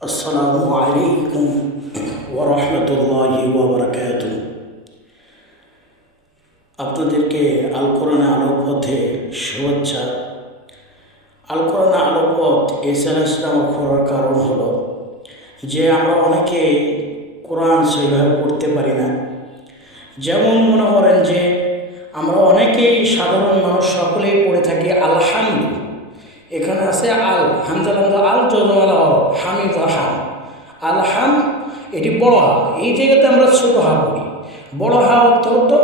আসসালামু আলাইকুম ওয়া রাহমাতুল্লাহি ওয়া বারাকাতুহু। আপনাদেরকে আল কোরআনে আলো পথে শুভেচ্ছা। আল কোরআনে আলো পথ এই চ্যানেলটা করার কারণ হলো যে আমরা অনেকে কোরআন সেইভাবে পড়তে পারি না। যেমন মনে করেন যে আমরা অনেকেই সাধারণ মানুষ সকলেই পড়ে থাকি আলহামদু, এখানে আছে আল হামজালামদা আল যজমালা হামিদ হাম আলহাম, এটি বড় হা। এই জায়গাতে আমরা ছোটো হা পড়ি। বড় হা অর্থ হতো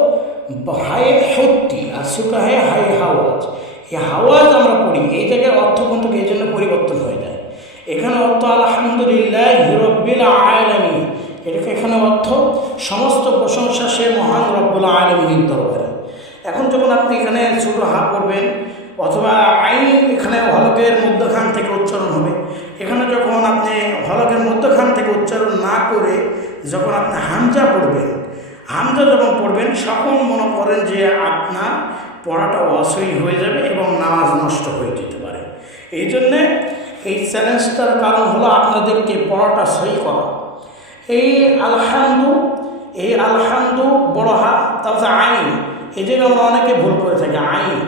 হায় সত্যি, আর ছোটো হায় হায় হাওয়াজ। এই হাওয়াজ আমরা পড়ি, এই জায়গায় অর্থ কিন্তু এই জন্য পরিবর্তন হয়ে যায়। এখানে অর্থ আলহামদুলিল্লাহ রব্বিল আলামিন, এখানে অর্থ সমস্ত প্রশংসা সে মহান রব্বুল আলামিনের দরবারে। এখন যখন আপনি এখানে ছোটো হা পড়বেন অথবা আইন এখানে হলকের মধ্যখান থেকে উচ্চারণ হবে, এখানে যখন আপনি হলকের মধ্যখান থেকে উচ্চারণ না করে যখন আপনি হামজা পড়বেন, হামজা যখন পড়বেন তখন মনে করেন যে আপনার পড়াটা অসহ্য হয়ে যাবে এবং নামাজ নষ্ট হয়ে যেতে পারে। এই জন্যে এই চ্যালেঞ্জটার কারণ হলো আপনাদেরকে পড়াটা সহি করা। এই আলহামদু বড় হা, তারপরে আইন, এই জন্য আমরা অনেকে ভুল করে থাকি আইন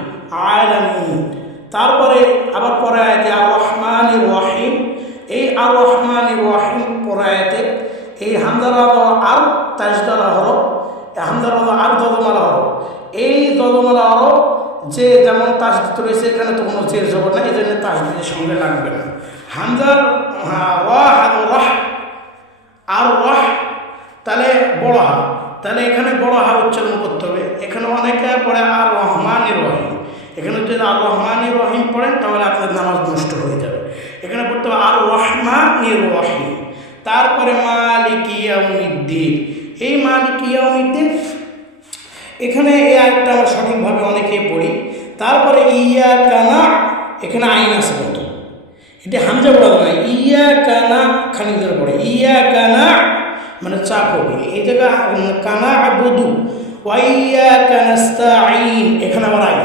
আলামিন। তারপরে আবার পরে আয়াতে আর রহমানির রহিম, এই আর রহমানির রহিম পরে আয়াতে এই হামদালা আর তাজদালা হরফ, হামদালা আর দদমালা হরফ, এই দদমালা হরফ যে যেমন তাজদিদ রয়েছে এখানে তো কোনো জের জবর না, এই জন্য তাজদিদের সঙ্গে লাগবে না। হামদার রাহ আর রাহ তাহলে বড় হা, তাহলে এখানে বড় হা উচ্চারণ করতে হবে। এখানে অনেকে পড়ে আর রহমানির রহিম, এখানে যদি আর রহমানির রহিম পড়েন তাহলে আপনার নামাজ নষ্ট হয়ে যাবে। এখানে পড়তে হবে আর রহমানির রহিম। তারপরে মালিকি ইয়াউমিদ্দিন, এই মালিকি ইয়াউমিদ্দিন এখানে এই আয়াতটা আমরা সঠিকভাবে অনেকে পড়ি। তারপরে ইয়াকা না, এখানে আইন আছে কত, এটি হামজা পড়া নয়, ইয়াকা না খানিক ধরে পড়ে, ইয়াকা না মানে চাপ হবে। এই জায়গা কানা আবুদু ওয়াইয়াকা নাস্তাঈন, এখানে আবার আইন,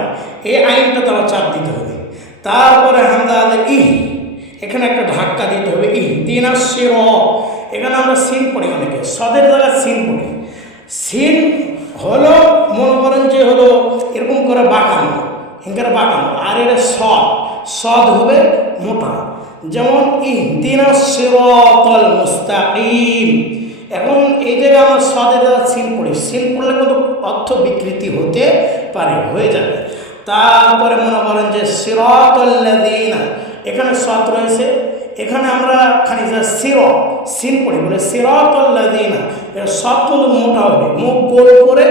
এই আইনটা তো আমার চাপ দিতে হবে। তারপরে হামজা আদের এখানে একটা ধাক্কা দিতে হবে ইহদিনাস সিরাত, এখানে আমরা সিন পড়ি, অনেকে সদের জায়গায় সিন পড়ি। সিন হলো মনে করেন যে হলো এরকম করে বাঁকানো, এখানে বাঁকানো, আর এটা সদ হবে মোটা, যেমন ইহদিনাস সিরাতাল মুস্তাকিম। এখন এই জায়গায় আমরা সদের দ্বারা সিন পড়ি, সিন পড়লে কিন্তু অর্থ বিকৃতি হতে পারে, হয়ে যাবে। তারপরে মনে করেন যে সিরাতাল্লাযীনা, এখানে সদ রয়েছে, এখানে আমরা খানিকটা সিন পড়ি বলে সিরাতাল্লাযীনা, এর সদ কিন্তু মোটা হবে, মুখ গোল করে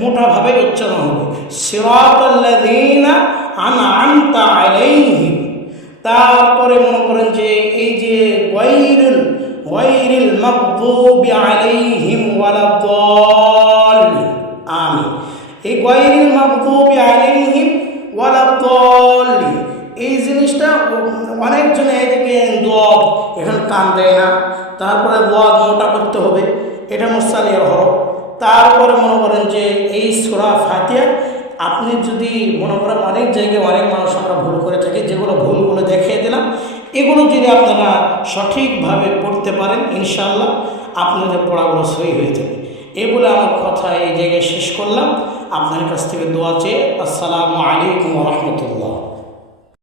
মোটাভাবে উচ্চারণ হবে সিরাতাল্লাযীনা আনআমতা আলাইহিম। তারপরে মনে করেন যে এই যে গায়রিল মাগদুবি আলাইহিম ওয়ালাদ-দাল্লিন, আমিন। এই গায়রিল মাগদুবি আলাইহিম ওয়ালাদ-দাল্লিন, এই জিনিসটা অনেকজনে এদিকে দোয়াদ এখানে টান দেয় না, তারপরে দোয়াদ মোটা করতে হবে, এটা মুসালিয়ার হরফ। তারপরে মনে করেন যে এই সূরা ফাতিহা আপনি যদি মনে করেন অনেক জায়গায় অনেক মানুষ আমরা ভুল করে থাকি, যেগুলো ভুলগুলো দেখিয়ে দিলাম, এগুলো যদি আপনারা সঠিকভাবে পড়তে পারেন ইনশাআল্লাহ আপনাদের পড়াগুলো সহি হয়ে যাবে। এই বলে আমার কথা এই জায়গায় শেষ করলাম। আপনার কাছ থেকে দোয়া চেয়ে আসসালামু আলাইকুম ওয়া রাহমাতুল্লাহ।